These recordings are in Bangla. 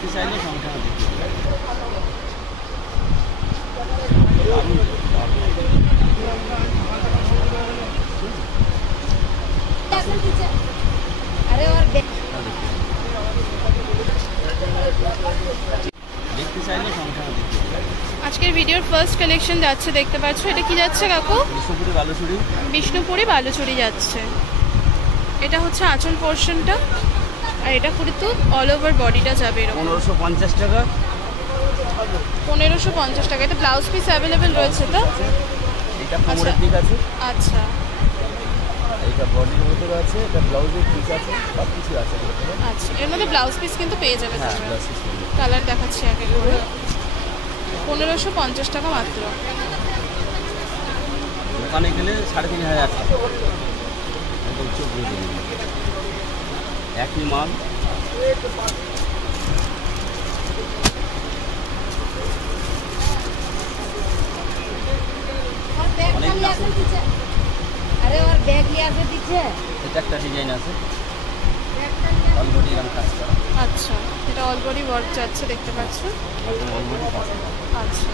দেখতে চাইলে সংখ্যা দেখতে চাইলে সংখ্যা দেখতে। আজকের ভিডিওর ফার্স্ট কালেকশন যাচ্ছে, দেখতে পাচ্ছ। এটা কি যাচ্ছে কাকু? বিষ্ণুপুরি বালুচুরি। বিষ্ণুপুরি বালুচুরি যাচ্ছে। এটা হচ্ছে আঁচল পোর্শনটা, আর এটা কিন্তু অল ওভার বডিটা যাবে এরকম। 1550 টাকা। 1550 টাকা। এটা ব্লাউজ পিস অ্যাভেলেবেল রয়েছে তো? এটা কোমরের দিক আছে। আচ্ছা, এটা বডির ভিতরে আছে, এটা ব্লাউজের পিস আছে, সব কিছু আছে। আচ্ছা, এর মধ্যে ব্লাউজ পিস কিন্তু পেয়ে যাবে। হ্যাঁ, ব্লাউজ পিস। কালার দেখাচ্ছি এক এক করে। 1550 টাকা মাত্র। দোকানে গেলে 3500 টাকা। একদম চোখ বুঝে একই মাল। এটা একটা ডিজাইন আছে, অল বডি রং কাজ করা। আচ্ছা, এটা অল বডি ওয়ার্ক যাচ্ছে, দেখতে পাচ্ছ। অল বডি কাজ করা। আচ্ছা,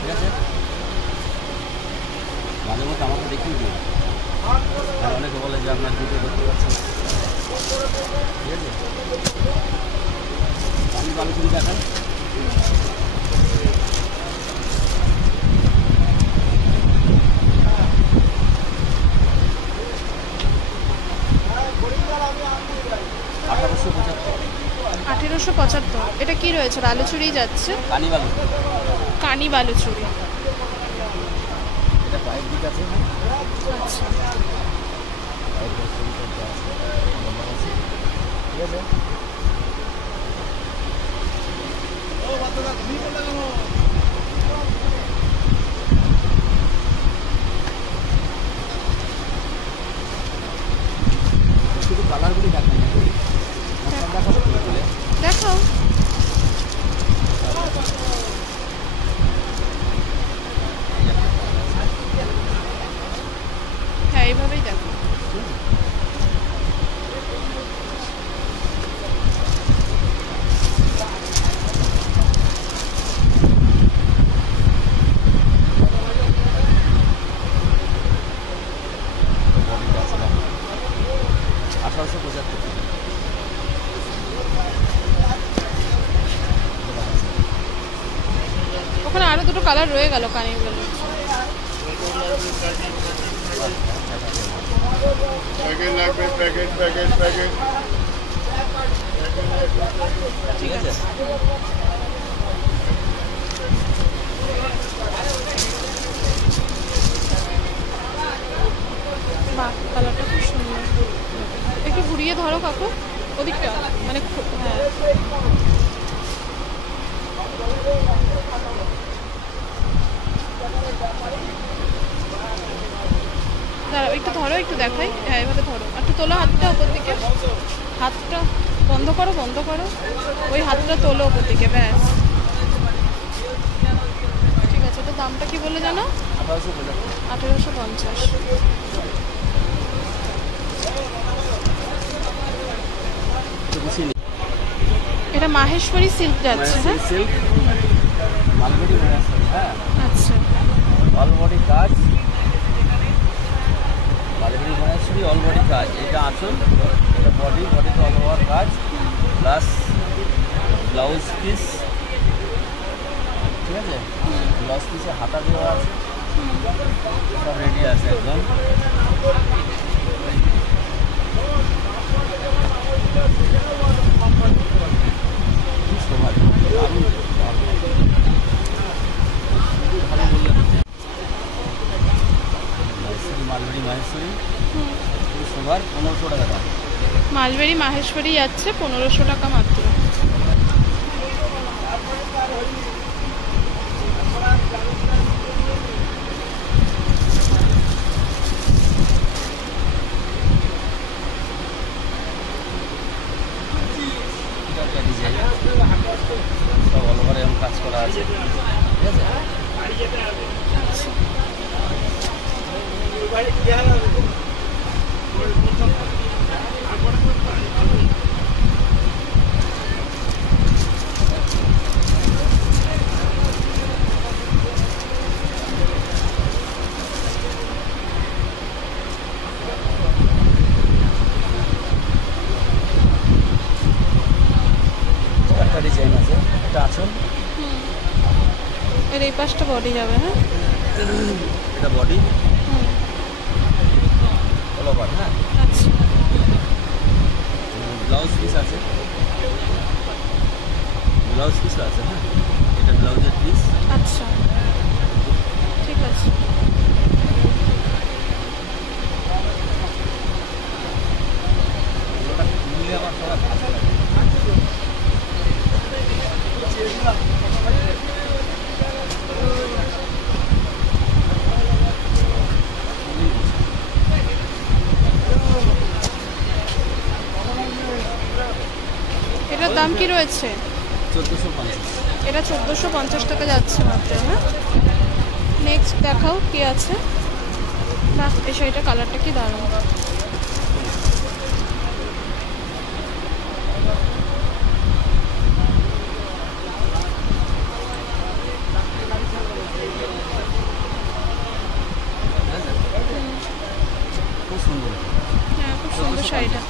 ঠিক আছে, মাঝে মধ্যে আমাকে দেখিয়ে দিন। আর অনেকে বলে যে আপনার ভিডিও করতে পারছেন, ঠিক আছে। আমি বালুচুরি দেখান। $1875। এটা কি রয়েছে? বালুচুরি যাচ্ছে, কানি বালুচুরি। এটা পায়ের দিক আছে। আচ্ছা, ঠিক আছে। শুধু কালারগুলি দেখাই, দেখাও। হ্যাঁ, এইভাবেই দেখো। ওখানে আরো দুটো কালার রয়ে গেল কানিগুলো। ঠিক আছে। বাহ, কালারটা খুব সুন্দর। একটু ঘুরিয়ে ধরো কাকু ওদিকটা, মানে হ্যাঁ। দাঁড়াও, একটু ধরো, একটু দেখাই। হ্যাঁ, এভাবে ধরো, একটু তোলো হাতটা ওপর দিকে। হাতটা বন্ধ করো, বন্ধ করো। ওই হাতটা তোলো ওপর দিকে, ব্যাস। ঠিক আছে। তো দামটা কি বলে জানো? 1850। এটা মাহেশ্বরী সিল্ক যাচ্ছে। হ্যাঁ, সিল্ক মালবডি মাহেশ্বরী। হ্যাঁ, আচ্ছা, অল বডি কাজ, মালবডি মাহেশ্বরী অল বডি কাজ। এটা আঁচল, এটা বডিতে অল ওভার কাজ, প্লাস ব্লাউজ পিস। ঠিক আছে, ব্লাউজ পিসে হাতা দেওয়া আছে, সব রেডি আছে একদম। মাহেশ্বরী সুগার 1500 টাকা দাম। মালবেরি মাহেশ্বরী যাচ্ছে 1500 টাকা মাত্র। সব অল ওভার এরকম কাজ করা আছে, ঠিক আছে। একটা ডিজাইন আছে, একটা আঁচল, এর এই পাশটা বডি যাবে। হ্যাঁ, এটা বডি অল ওভার। হ্যাঁ, আচ্ছা, ব্লাউজ পিস আছে, ব্লাউজ পিসও আছে। হ্যাঁ, এটা ব্লাউজের পিস। আচ্ছা, ঠিক আছে। আমার সবার ভালো লাগে। এটার দাম কি রয়েছে? 1450। এটা 1450 টাকা যাচ্ছে মাত্র। হ্যাঁ, নেক্সট দেখাও কি আছে। বাহ, এই শাড়িটার কালারটা কি দারুণ। খুব সুন্দর। হ্যাঁ, খুব সুন্দর শাড়িটা।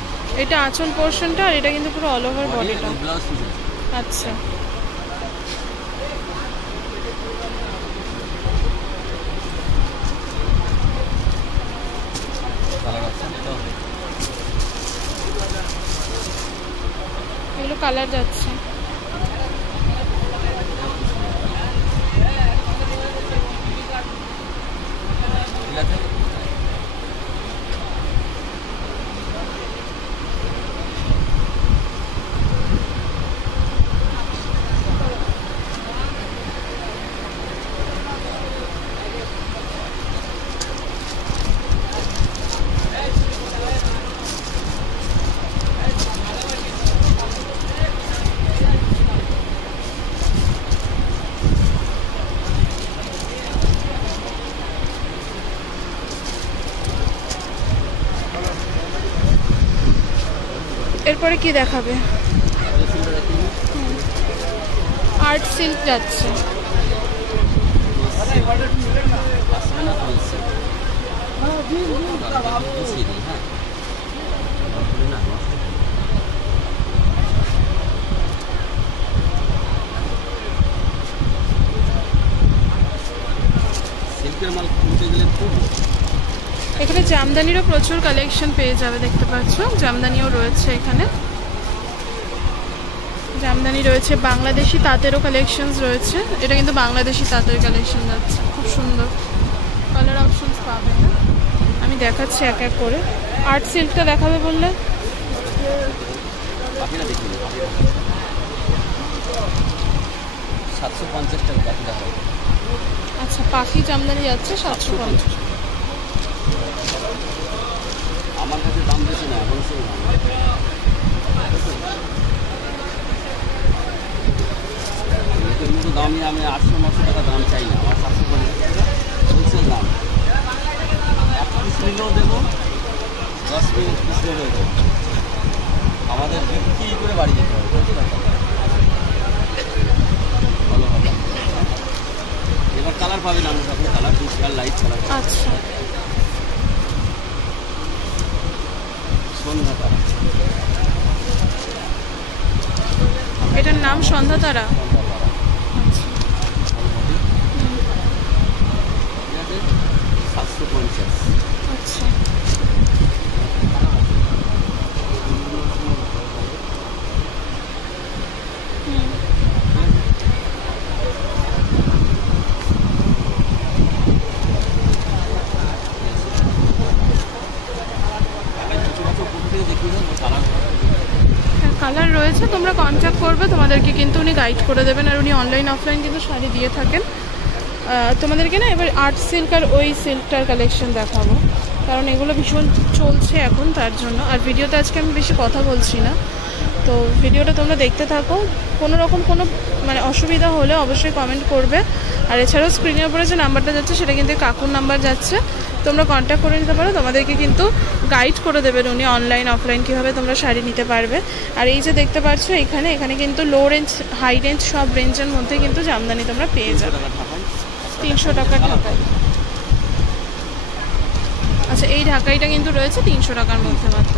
এটা আঁচল পোর্শনটা, আর এটা কিন্তু পুরো অল ওভার বডিটা। ব্লাউজ পিস আছে। আচ্ছা, কালার অপশন এটাও হবে। এগুলো কালার যাচ্ছে। ঠিক আছে, এরপরে কি দেখাবে? আর্ট সিল্ক যাচ্ছে। সিল্কের মাল কিনতে গেলে খুব। এখানে জামদানিরও প্রচুর কালেকশন পেয়ে যাবে, দেখতে পাচ্ছ জামদানিও রয়েছে এখানে। জামদানি রয়েছে, বাংলাদেশি তাঁতেরও কালেকশনস রয়েছে। এটা কিন্তু বাংলাদেশি তাঁতের কালেকশন যাচ্ছে, খুব সুন্দর কালার অপশনস পাবে। না, আমি দেখাচ্ছি এক এক করে। আর্ট সিল্কটা দেখাবে বললে? পাখিটা দেখিয়ে 750 টাকা পাখি দেখা। আচ্ছা, পাখি জামদানি যাচ্ছে 750। আমার কাছে দাম বেশি না, হোলসেল দাম। এর মতো দামই আমি 800-900 টাকা দাম চাই না, আমার 750 টাকা হোলসেল দাম। 1 পিস নিলেও দেবো, 10 পিস নিলেও দেবো। আমাদের বিক্রি করে বাড়ি যেতে হবে, ভালো হবে। এবার কালার পাবেন আমার কাছে, কালার ডিজিটাল লাইট কালার। আচ্ছা, সন্ধ্যা তারা, এটার নাম সন্ধ্যা তারা। আচ্ছা, ঠিক আছে, 750। আচ্ছা, রয়েছে, তোমরা কন্ট্যাক্ট করবে, তোমাদেরকে কিন্তু উনি গাইড করে দেবেন। আর উনি অনলাইন অফলাইন কিন্তু শাড়ি দিয়ে থাকেন। তোমাদেরকে না এবার আর্ট সিল্ক আর ওই সিল্কটার কালেকশন দেখাবো, কারণ এগুলো ভীষণ চলছে এখন, তার জন্য। আর ভিডিওতে আজকে আমি বেশি কথা বলছি না, তো ভিডিওটা তোমরা দেখতে থাকো। কোনো রকম কোনো মানে অসুবিধা হলে অবশ্যই কমেন্ট করবে। আর এছাড়াও স্ক্রিনের উপরে যে নাম্বারটা যাচ্ছে সেটা কিন্তু কাকুর নাম্বার যাচ্ছে, তোমরা কন্ট্যাক্ট করে নিতে পারো। তোমাদেরকে কিন্তু গাইড করে দেবেন উনি অনলাইন অফলাইন কীভাবে তোমরা শাড়ি নিতে পারবে। আর এই যে দেখতে পাচ্ছ এখানে কিন্তু লো রেঞ্জ হাই রেঞ্জ সব রেঞ্জের মধ্যে কিন্তু জামদানি তোমরা পেয়ে যাবে 300 টাকার ঢাকাই। আচ্ছা, এই ঢাকাইটা কিন্তু রয়েছে 300 টাকার মধ্যে মাত্র।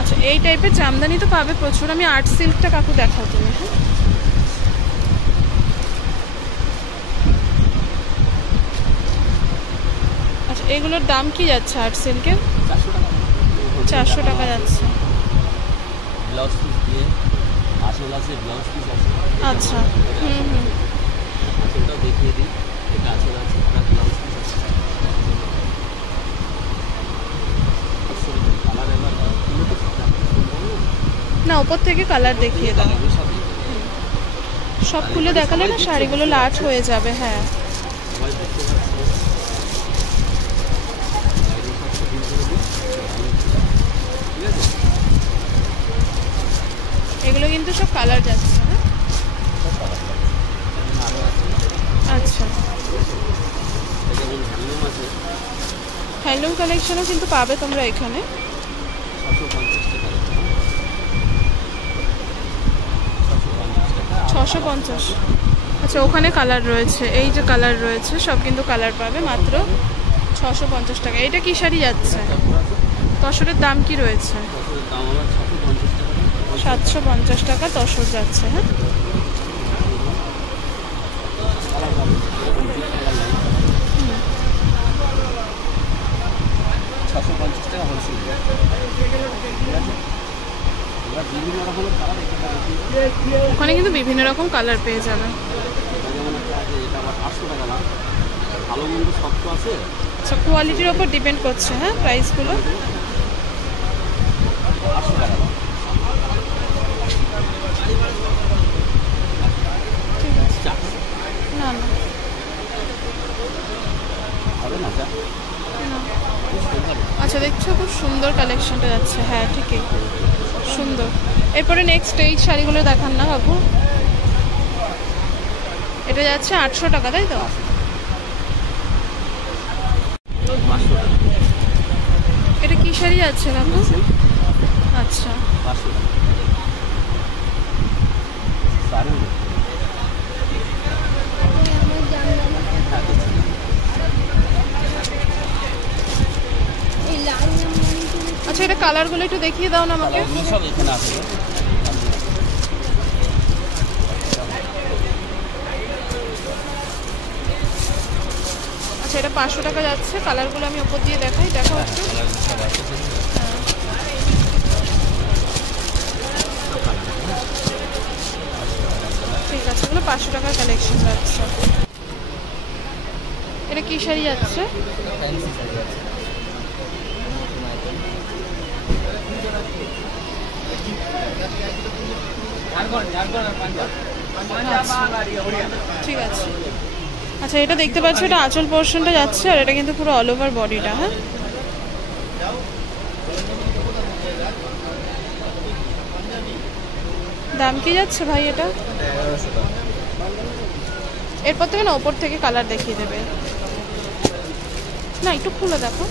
আচ্ছা, এই টাইপের জামদানি তো পাবে প্রচুর। আমি আর্ট সিল্কটা কাকু দেখাও তুমি। হ্যাঁ, আচ্ছা, এগুলোর দাম কি যাচ্ছে আর্ট সিল্কের? 400 টাকা যাচ্ছে। ব্লাউজ পিস দিয়ে আসল আছে, ব্লাউজ পিস আছে। আচ্ছা, আসলটাও দেখিয়ে দিই, এটা আসল আছে, এটা ব্লাউজ পিস আছে। কালার এবার না, ওপর থেকে কালার দেখিয়ে দাও। সব খুলে দেখালে না শাড়িগুলো লাট হয়ে যাবে। হ্যাঁ, এগুলো কিন্তু সব কালার যাচ্ছে। হ্যাঁ, আচ্ছা, হ্যান্ডলুম কালেকশনও কিন্তু পাবে তোমরা এখানে। 650। আচ্ছা, ওখানে কালার রয়েছে, এই যে কালার রয়েছে সব কিন্তু কালার পাবে মাত্র 650 টাকা। এটা কি শাড়ি যাচ্ছে? তসরের দাম কি রয়েছে? 750 টাকা তসর যাচ্ছে। হ্যাঁ, ওখানে কিন্তু বিভিন্ন রকম কালার পেয়ে যাবে। আচ্ছা, কোয়ালিটির ওপর ডিপেন্ড করছে। হ্যাঁ, প্রাইসগুলো। ঠিক আছে, না না আচ্ছা, দেখছো খুব সুন্দর কালেকশনটা যাচ্ছে। হ্যাঁ, ঠিকই, সুন্দর। এরপরে নেক্সট এই শাড়িগুলো দেখান না কাকু। এটা যাচ্ছে 800 টাকা, তাই তো? এটা কি শাড়ি যাচ্ছে কাকু? আচ্ছা, আচ্ছা, এটা কালারগুলো একটু দেখিয়ে দাও না আমাকে। আচ্ছা, এটা 500 টাকা যাচ্ছে। কালারগুলো আমি ওপর দিয়ে দেখাই, দেখো একটু। ঠিক আছে, এগুলো 500 টাকার কালেকশন যাচ্ছে। এটা কি শাড়ি যাচ্ছে? ঠিক আছে। আচ্ছা, এটা দেখতে পাচ্ছ, এটা আঁচল পোর্শনটা যাচ্ছে, আর এটা কিন্তু পুরো অল ওভার বডিটা। হ্যাঁ, দাম কি যাচ্ছে ভাই এটা? এরপর থেকে না ওপর থেকে কালার দেখিয়ে দেবে না, একটু খুলে দেখো।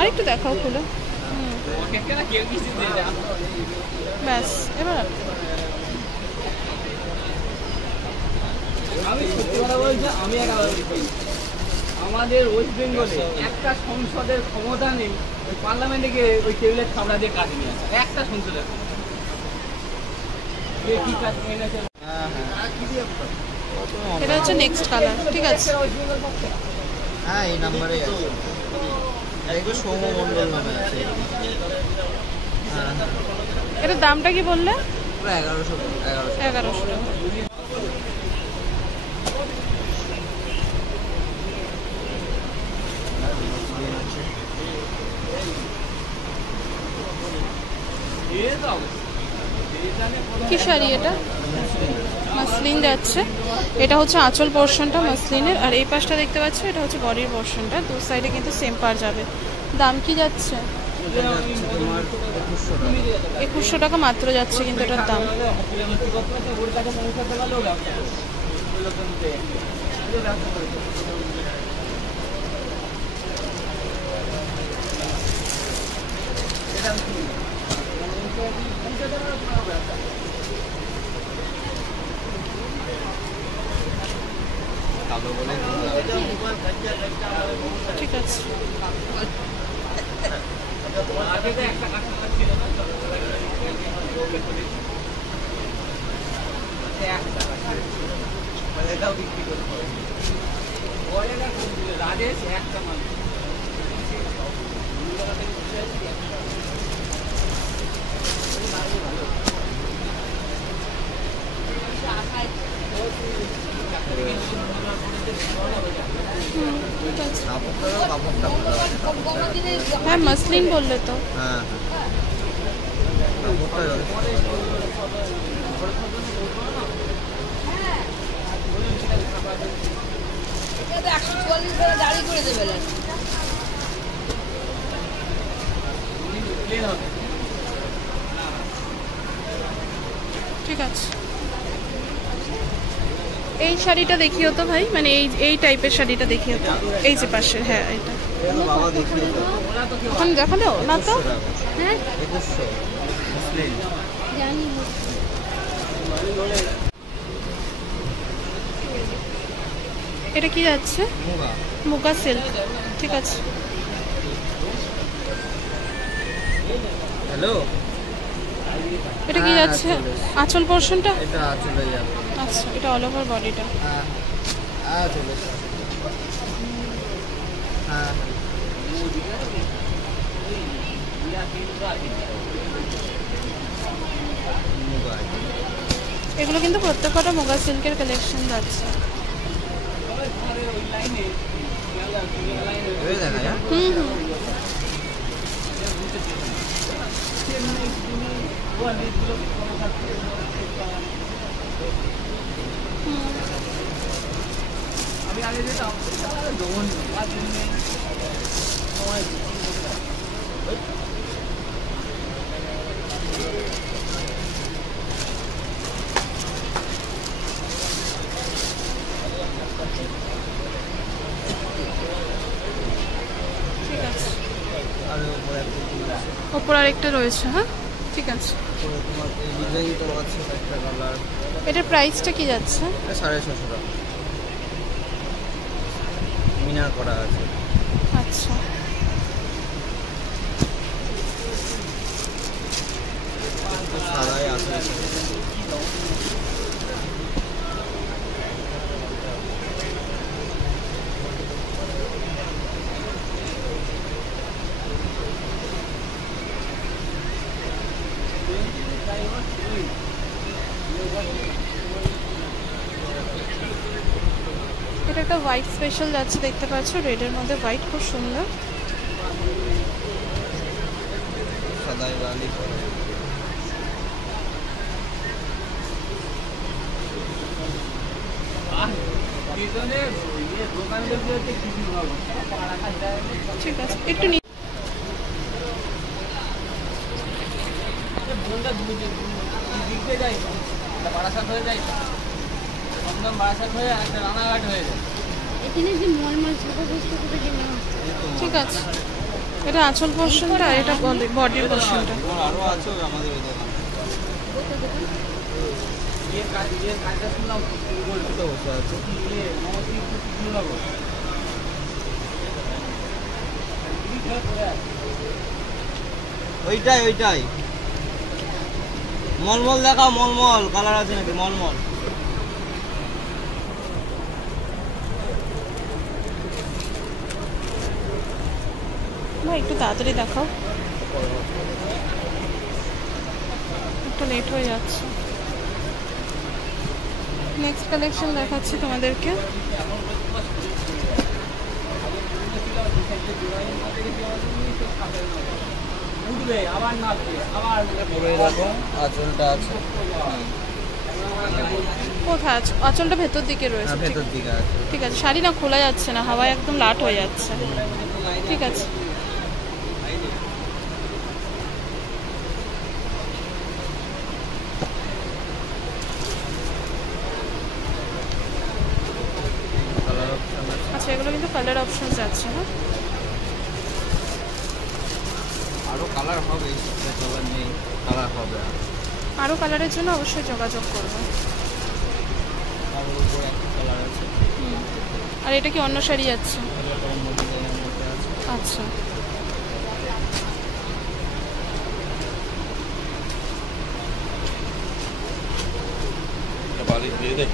আরেকটু দেখাও খুলে। ব্যাস, এবার আমি সত্যি কথা বলছি, আমি আমাদের ওয়েস্ট বেঙ্গলে একটা সংসদের ক্ষমতা নেই ওই পার্লামেন্টে গিয়ে ওই টেবিলের খাবড়া দিয়ে কাজ নিয়ে আসে। একটা সংসদের কি কাজ নিয়ে আসে। এটা হচ্ছে নেক্সট কালার, ঠিক আছে। হ্যাঁ এই নাম্বারেই আছে, এগুলো সৌম্যমণ্ডল নামে আছে। হ্যাঁ এটার দামটা কি বললে? 1100 1100 টাকা। কি শাড়ি এটা? মাসলিন যাচ্ছে। এটা হচ্ছে আঁচল পোর্শনটা মাসলিনের, আর এই পাশটা দেখতে পাচ্ছ এটা হচ্ছে বডির পোর্শনটা। দু সাইডে কিন্তু সেম পার যাবে। দাম কি যাচ্ছে? 2100 টাকা মাত্র যাচ্ছে কিন্তু এটার দাম। ঠিক আছে। হ্যাঁ মাসলিন বললে তো। হ্যাঁ ঠিক আছে। এই শাড়িটা দেখিও তো ভাই, মানে এই টাইপের শাড়িটা দেখিও তো, এই যে পাশের। হ্যাঁ এটা বাবা দেখিয়ে তো ওখানে দেখালো না তো। হ্যাঁ 2100 মুসলিম। এটা কি যাচ্ছে? মুগা সিল্ক, ঠিক আছে। হ্যালো এটা কি যাচ্ছে? আঁচল পোর্শনটা? এটা চলে যাবে। আচ্ছা, এটা অল ওভার বডিটা। হ্যাঁ চলে যাবে। হ্যাঁ এগুলো কিন্তু প্রত্যেকটা মুগা সিল্কের কালেকশন যাচ্ছে। হুম হুম। ঠিক আছে, ওপর আরেকটা রয়েছে। হ্যাঁ ঠিক আছে। তোমার এই ডিজাইন তো আছে একটা কালার। এটার প্রাইসটা কি যাচ্ছে? 650 টাকা মিনার করা আছে। আচ্ছা, সাদাই আছে। এটা একটা হোয়াইট স্পেশাল যাচ্ছে, দেখতে পাচ্ছ রেডের মধ্যে হোয়াইট, খুব সুন্দর। সাদাই বালি ঠিক আছে, একটু বারাসাত হয়ে যায়, একদম বারাসাত হয়ে একটা রানাঘাট হয়ে যায়। ঠিক আছে। এটা আঁচল পোর্শনটা, এটা বডির পোর্শনটা। আরো আছে আমাদের এই দোকানে। কাজটা শুনলাম তো বসে আছে। ওইটাই মলমল দেখাও, মলমল কালার আছে নাকি? মলমল ভাই একটু তাড়াতাড়ি দেখাও, একটু লেট হয়ে যাচ্ছে। নেক্সট কালেকশন দেখাচ্ছি তোমাদেরকে। উঠবে আবার নাচবে আবার পুরো এরকম আঁচলটা আছে। কোথায় আছে? আঁচলটা ভেতর দিকে রয়েছে। হ্যাঁ, ভেতর দিকে আছে। ঠিক আছে, শাড়ি না খোলা যাচ্ছে না, হাওয়ায় একদম লাট হয়ে যাচ্ছে। ঠিক আছে, কালার অপশন আছে। আচ্ছা এগুলো কিন্তু কালার অপশন আছে। হ্যাঁ, আরো কালার হবে, সেটা কালার নেই, কালার হবে। আরও কালারের জন্য অবশ্যই যোগাযোগ করবো। আর ওর উপর একটা কালার আছে। আর এটা কি অন্য শাড়ি যাচ্ছে? এটা অন্য ডিজাইনের মধ্যে আছে। আচ্ছা, বাড়ি দিয়ে দেখ।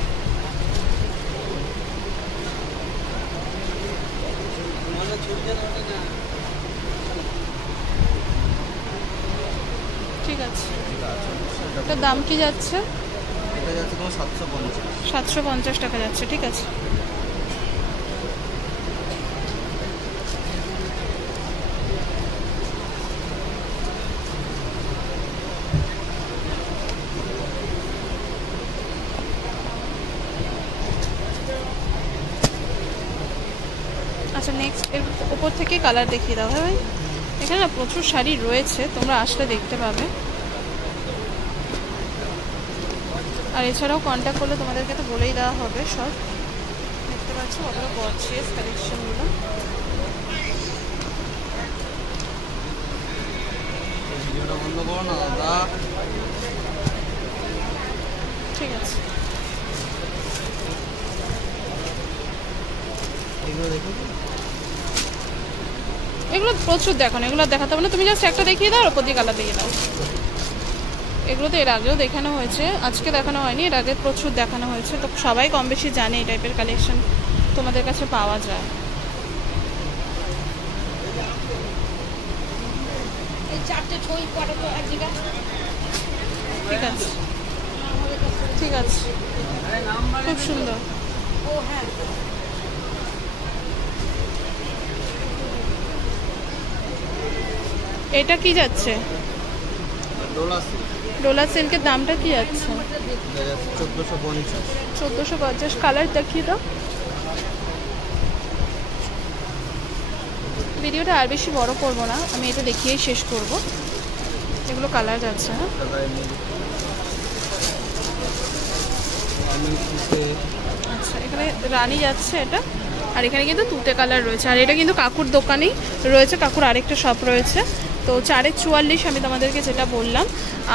ঠিক আছে। ঠিক আছে। এটার দাম কি যাচ্ছে? এটা যাচ্ছে তোমার 750। 750 টাকা যাচ্ছে। ঠিক আছে, আচ্ছা নেক্সট এর উপর থেকে কালার দেখিয়ে দাও। হ্যাঁ ভাই, এখানে না প্রচুর শাড়ি রয়েছে, তোমরা আসলে দেখতে পাবে। আর এছাড়াও কন্ট্যাক্ট করলে তোমাদেরকে তো বলেই দেওয়া হবে সব। দেখতে পাচ্ছ কতটা গর্জিয়াস কালেকশনগুলো। ভিডিওটা বন্ধ করো না দাদা। ঠিক আছে, এগুলো দেখো। এগুলো প্রচুর দেখো না, এগুলো দেখাতে হবে না, তুমি জাস্ট একটা দেখিয়ে দাও আর ওপর দিয়ে কালার দিয়ে দাও। এগুলো তো এর আগেও দেখানো হয়েছে, আজকে দেখানো হয়নি, এর আগে প্রচুর দেখানো হয়েছে, তো সবাই কম বেশি জানে এই টাইপের কালেকশন তোমাদের কাছে পাওয়া যায়। ঠিক আছে, ঠিক আছে, খুব সুন্দর। এটা কি যাচ্ছে? ডোলা সিল্ক। ডোলা সিল্কের দামটা কি যাচ্ছে? এটা যাচ্ছে 1450। 1450। কালার দেখিয়ে দাও। ভিডিওটা আর বেশি বড় করব না, আমি এটা দেখিয়েই শেষ করব। এগুলো কালার যাচ্ছে। হ্যাঁ, আচ্ছা এখানে রানী যাচ্ছে এটা, আর এখানে কিন্তু তুতে কালার রয়েছে। আর এটা কিন্তু কাকুর দোকানেই রয়েছে, কাকুর আরেকটা শপ রয়েছে। তো 444 আমি তোমাদেরকে যেটা বললাম।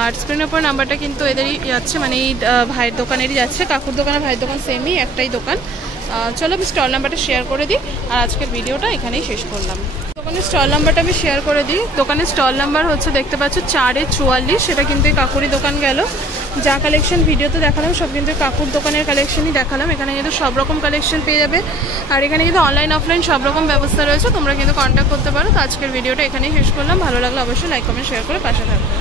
আর স্ক্রিনের উপর নাম্বারটা কিন্তু এদেরই যাচ্ছে, মানে এই ভাইয়ের দোকানেরই যাচ্ছে। কাকুর দোকান আর ভাইয়ের দোকান সেমই, একটাই দোকান। চলো আমি স্টল নাম্বারটা শেয়ার করে দিই, আর আজকের ভিডিওটা এখানেই শেষ করলাম। দোকানের স্টল নাম্বারটা আমি শেয়ার করে দিই। দোকানের স্টল নাম্বার হচ্ছে দেখতে পাচ্ছ 444, সেটা কিন্তু এই কাকুরই দোকান গেল। যা কালেকশন ভিডিওতে দেখালাম সব কিন্তু কাকুর দোকানের কালেকশনই দেখালাম। এখানে কিন্তু সব রকম কালেকশন পেয়ে যাবে, আর এখানে কিন্তু অনলাইন অফলাইন সব রকম ব্যবস্থা রয়েছে, তোমরা কিন্তু কন্ট্যাক্ট করতে পারো। তো আজকের ভিডিওটা এখানেই শেষ করলাম। ভালো লাগলে অবশ্যই লাইক কমেন্ট শেয়ার করে পাশে থাকবে।